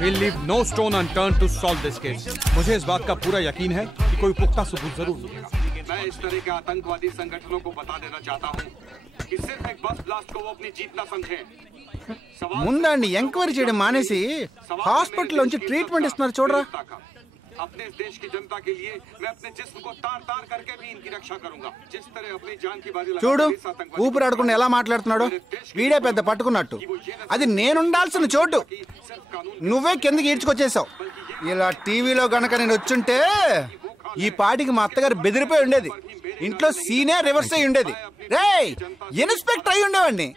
We'll leave no stone unturned to solve this case. मुझे इस बात का पूरा यकीन है कि कोई पुख्ता सबूत जरूर मिलेगा। मैं इस तरह के आतंकवादी संगठनों को बता देना चाहता हूँ कि सिर्फ एक बस ब्लास्ट को वो अपनी जीत ना समझें। ముందండి ఎంక్వైరీ చేయడం మానేసి హాస్పిటల్ నుంచి ట్రీట్మెంట్ ఇస్తున్నారు చూడరా. अपने देश की जनता के लिए मैं अपने जिस्म को तार तार करके भी इनकी रक्षा करूंगा। जिस तरह अपनी जान की बाजी చూడు ఊపిరాడకుండా ఎలా మాట్లాడుతున్నాడు. వీడే పెద్ద పట్టుకున్నట్టు. అది నేనుండాల్సిన చోటు నువ్వే కిందకి ఈడ్చుకొచ్చేసావు. ఇలా టీవీలో గనక నేను వచ్చుంటే ఈ పాటికి మా అత్తగారు బెదిరిపోయి ఉండేది. ఇంట్లో సీనే రివర్స్ అయి ఉండేది. రేయ్ ఇన్స్పెక్టర్ అయి ఉండేవాడిని.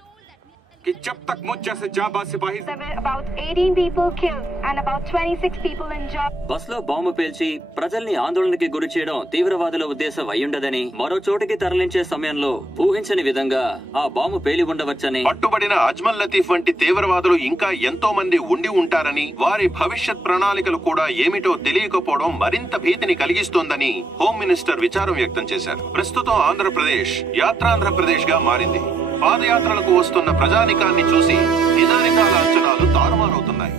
कि जब तक मुझ जैसे जाबाज सिपाही about 18 people killed and about 26 people injured. బస్సులో బాంబు పేల్చి ప్రజల్ని ఆందోళనకి గురి చేయడం తీవ్రవాదుల ఉద్దేశం అయ్యుండదని, మరో చోటికి తరలించే సమయంలో ఊహించని విధంగా ఆ బాంబు పేలి ఉండవచ్చని, పట్టుబడిన అజ్మల్ లతీఫ్ వంటి తీవ్రవాదులు ఇంకా ఎంతో మంది ఉండి ఉంటారని, వారి భవిష్యత్ ప్రణాళికలు కూడా ఏమిటో తెలియకపోవడం మరింత భీతిని కలిగిస్తోందని హోమ్ మినిస్టర్ విచారం వ్యక్తం చేశారు. ప్రస్తుతం ఆంధ్రప్రదేశ్ యాత్రాంధ్రప్రదేశ్ గా మారింది. పాదయాత్రలకు వస్తున్న ప్రజానికాన్ని చూసి నిజానిజాల అంచనాలు తారుమారవుతున్నాయి.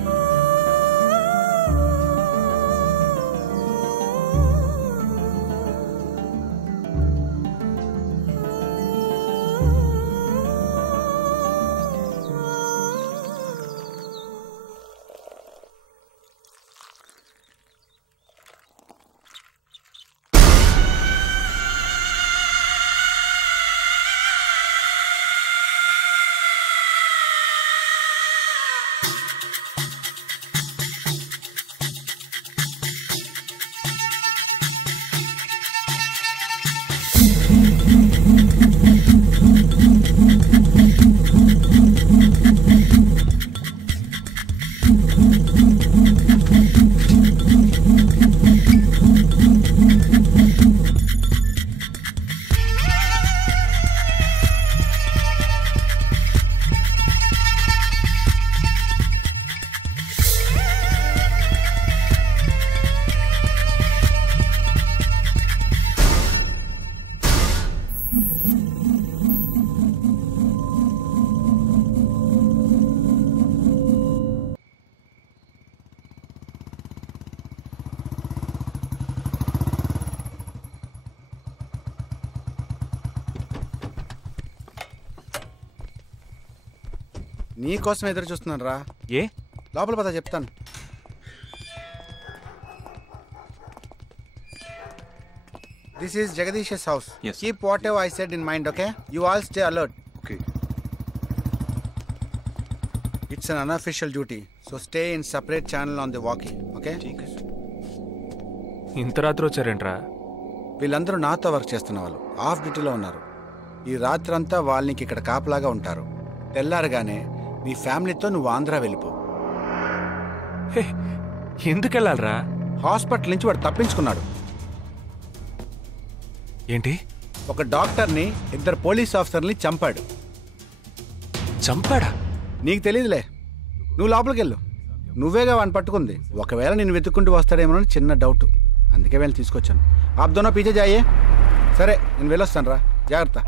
నీకోసం ఎదురు చూస్తున్నాను రా. ఏ లోపల పద చెప్తాను. This is Jagadish's house. Yes. Keep whatever I said in mind, okay? You all stay alert. Okay. It's an unofficial duty, so stay in separate channel on the walkie, okay? ఇంత రాత్రి వచ్చారేంట్రా? వీళ్ళందరూ నాతో వర్క్ చేస్తున్న వాళ్ళు. Of డ్యూటీలో ఉన్నారు. ఈ రాత్రంతా వాళ్ళకి ఇక్కడ కాపలాగా ఉంటారు. తెల్లారగానే నీ ఫ్యామిలీతో నువ్వు ఆంధ్ర వెళ్ళిపో. ఎందుకు వెళ్ళాలరా? హాస్పిటల్ నుంచి వాడు తప్పించుకున్నాడు. ఏంటి? ఒక డాక్టర్ని, 2 పోలీస్ ఆఫీసర్ని చంపాడు. చంపాడా? నీకు తెలియదులే. నువ్వు లోపలికి వెళ్ళు. నువ్వేగా వాడిని పట్టుకుంది. ఒకవేళ నేను వెతుక్కుంటూ వస్తాడేమోనని చిన్న డౌట్. అందుకే వెళ్ళి తీసుకొచ్చాను. ఆప్ దోనో పీछे जाइए. సరే నేను వెళ్ళొస్తాను రా. జాగ్రత్త.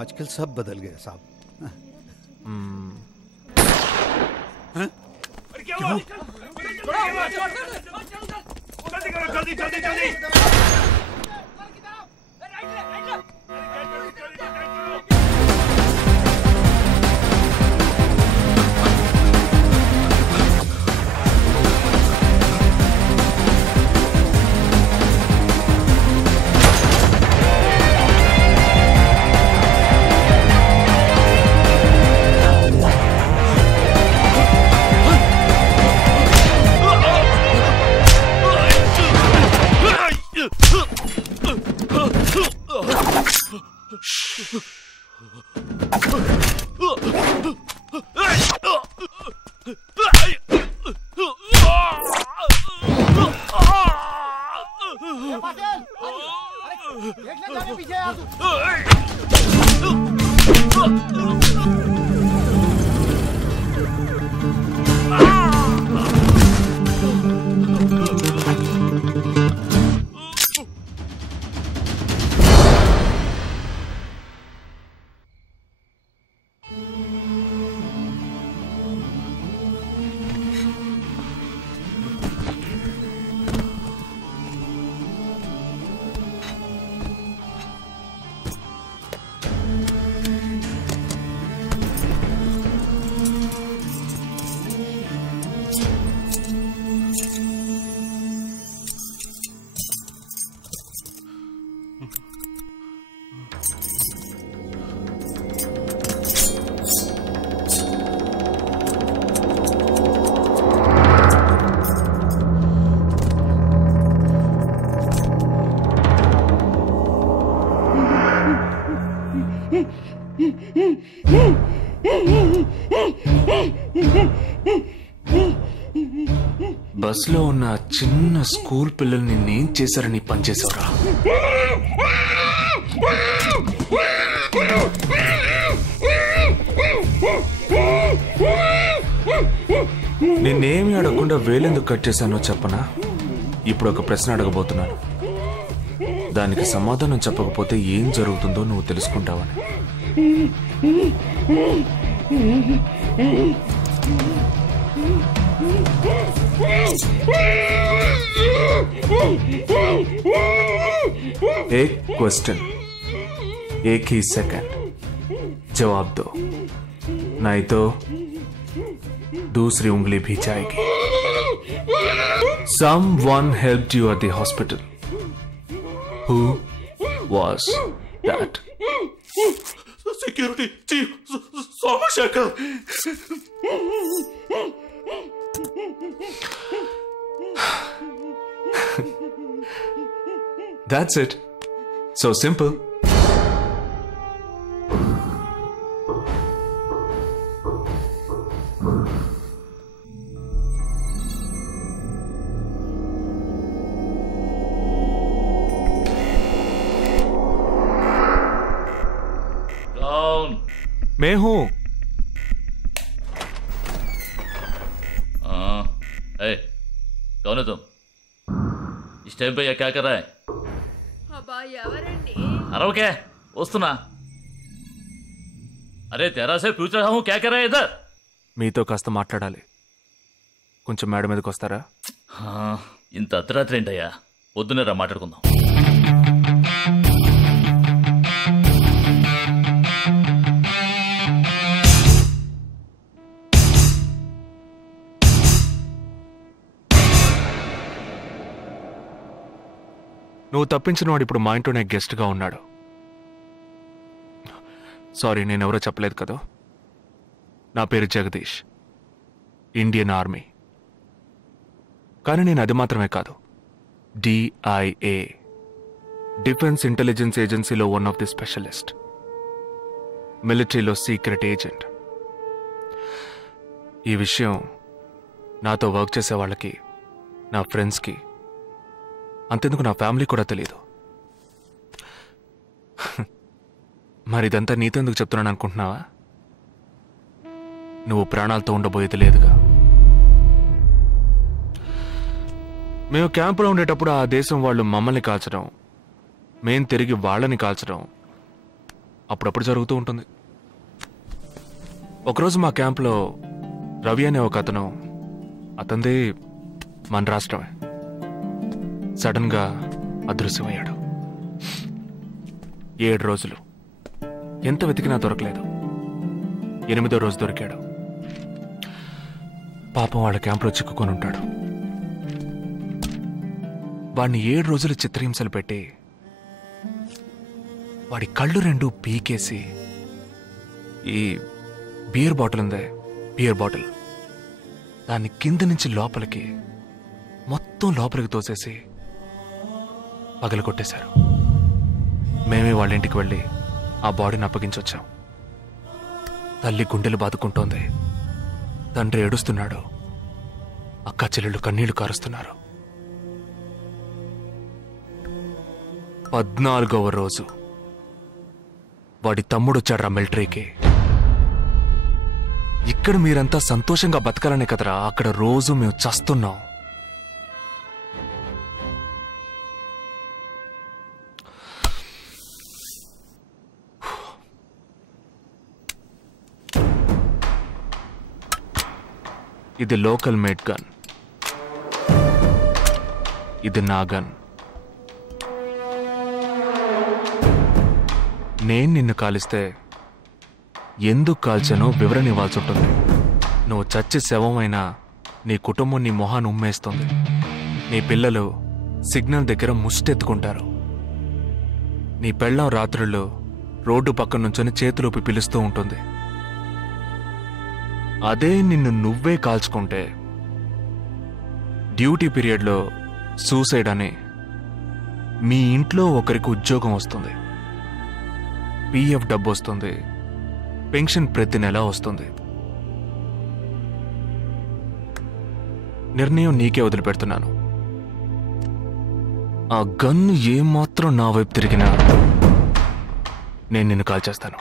आजकल सब बदल गया साहब. బస్లో ఉన్న చిన్న స్కూల్ పిల్లల్ని నేను చేశారని పనిచేసావురా. నేనేమి అడగకుండా వేలెందుకు కట్ చేశానో చెప్పనా? ఇప్పుడు ఒక ప్రశ్న అడగబోతున్నాను. దానికి సమాధానం చెప్పకపోతే ఏం జరుగుతుందో నువ్వు తెలుసుకుంటావని. एक क्वेश्चन, एक ही सेकंड, जवाब दो, नहीं तो दूसरी उंगली भी जाएगी. Someone helped you at the hospital. Who was that? Security chief Somashekar. That's it. So simple. कौन? मैं हूं. हाँ, कौन है तुम? इस टाइम पे ये क्या कर रहा है? अरे क्या वस्तुना? अरे तेरा से पूछ रहा हूँ क्या कर रहा है इधर? మీతో కాస్త మాట్లాడాలి. కొంచెం మేడం మీదకి వస్తారా? ఇంత అర్ధరాత్రి ఏంటయ్యా? పొద్దునే రా మాట్లాడుకుందాం. నువ్వు తప్పించిన వాడు ఇప్పుడు మా ఇంట్లోనే గెస్ట్గా ఉన్నాడు. సారీ, నేనెవరో చెప్పలేదు కదా. నా పేరు జగదీష్, ఇండియన్ ఆర్మీ. కానీ నేను అది మాత్రమే కాదు, DIA, డిఫెన్స్ ఇంటెలిజెన్స్ ఏజెన్సీలో వన్ ఆఫ్ ది స్పెషలిస్ట్, మిలిటరీలో సీక్రెట్ ఏజెంట్. ఈ విషయం నాతో వర్క్ చేసే వాళ్ళకి, నా ఫ్రెండ్స్కి, అంతెందుకు నా ఫ్యామిలీ కూడా తెలియదు. మరి ఇదంతా నీతో ఎందుకు చెప్తున్నాను అనుకుంటున్నావా? నువ్వు ప్రాణాలతో ఉండబోయేది లేదుగా. మేము క్యాంపులో ఉండేటప్పుడు ఆ దేశం వాళ్ళు మమ్మల్ని కాల్చడం, మేం తిరిగి వాళ్ళని కాల్చడం అప్పుడప్పుడు జరుగుతూ ఉంటుంది. ఒకరోజు మా క్యాంప్లో రవి అనే ఒక అతను, అతనిది మన రాష్ట్రమే, సడన్గా అదృశ్యమయ్యాడు. 7 రోజులు ఎంత వెతికినా దొరకలేదు. 8వ రోజు దొరికాడు. పాపం వాళ్ళ క్యాంప్లో చిక్కుకొని ఉంటాడు. వాడిని 7 రోజులు చిత్రహింసలు పెట్టి వాడి కళ్ళు 2 పీకేసి ఈ బియర్ బాటిల్ ఉందే, బియర్ బాటిల్, దాన్ని కింద నుంచి లోపలికి మొత్తం లోపలికి తోసేసి పగలగొట్టేశారు. మేమే వాళ్ళ ఇంటికి వెళ్ళి ఆ బాడీని అప్పగించొచ్చాం. తల్లి గుండెలు బాదుకుంటోంది, తండ్రి ఏడుస్తున్నాడు, అక్క చెల్లెళ్ళు కన్నీళ్లు కారుస్తున్నారు. 14వ రోజు వాడి తమ్ముడు వచ్చాడ్రా మిలిటరీకి. ఇక్కడ మీరంతా సంతోషంగా బతకాలనే కదరా అక్కడ రోజు మేము చస్తున్నాం. ఇది లోకల్ మేడ్ గన్, ఇది నా గన్. నేను నిన్ను కాలిస్తే ఎందుకు కాల్చానో వివరణ ఇవ్వాల్సి ఉంటుంది. నువ్వు చచ్చి శవమైనా నీ కుటుంబం నీ మొహాన్ని ఉమ్మేస్తుంది. నీ పిల్లలు సిగ్నల్ దగ్గర ముష్టెత్తుకుంటారు. నీ పెళ్ళం రాత్రుల్లో రోడ్డు పక్కన నుంచొని చేతులూపి పిలుస్తూ ఉంటుంది. అదే నిన్ను నువ్వే కాల్చుకుంటే డ్యూటీ పీరియడ్లో సూసైడ్ అని మీ ఇంట్లో ఒకరికి ఉద్యోగం వస్తుంది, పిఎఫ్ డబ్బు వస్తుంది, పెన్షన్ ప్రతి నెల వస్తుంది. నిర్ణయం నీకే వదిలిపెడుతున్నాను. ఆ గన్ ఏమాత్రం నా వైపు తిరిగినా నేను నిన్ను కాల్చేస్తాను.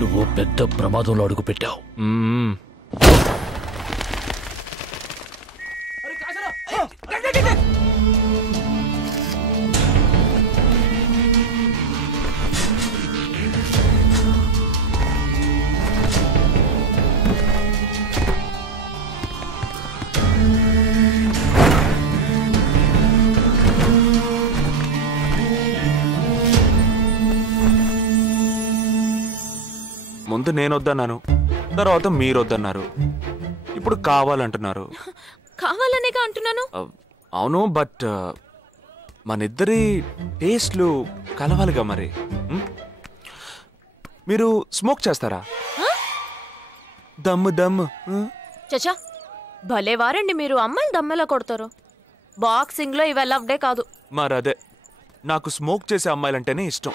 నువ్వు పెద్ద ప్రమాదంలో అడుగు పెట్టావు. ముందు నేను వద్దన్నాను, తర్వాత మీరు వద్దన్నారు, ఇప్పుడు కావాలంటున్నారు. కావాలనేగా అంటున్నాను. అవును, బట్ మనిద్దరి టేస్ట్లు కలవాలిగా మరి. మీరు స్మోక్ చేస్తారా? దమ్ము దమ్ము. చచ్చా, భలే వారండి మీరు. అమ్మాయిలు దమ్మెలా కొడతారు. బాక్సింగ్ లో ఇవి లవ్డే కాదు. మరదే, నాకు స్మోక్ చేసే అమ్మాయిలంటేనే ఇష్టం.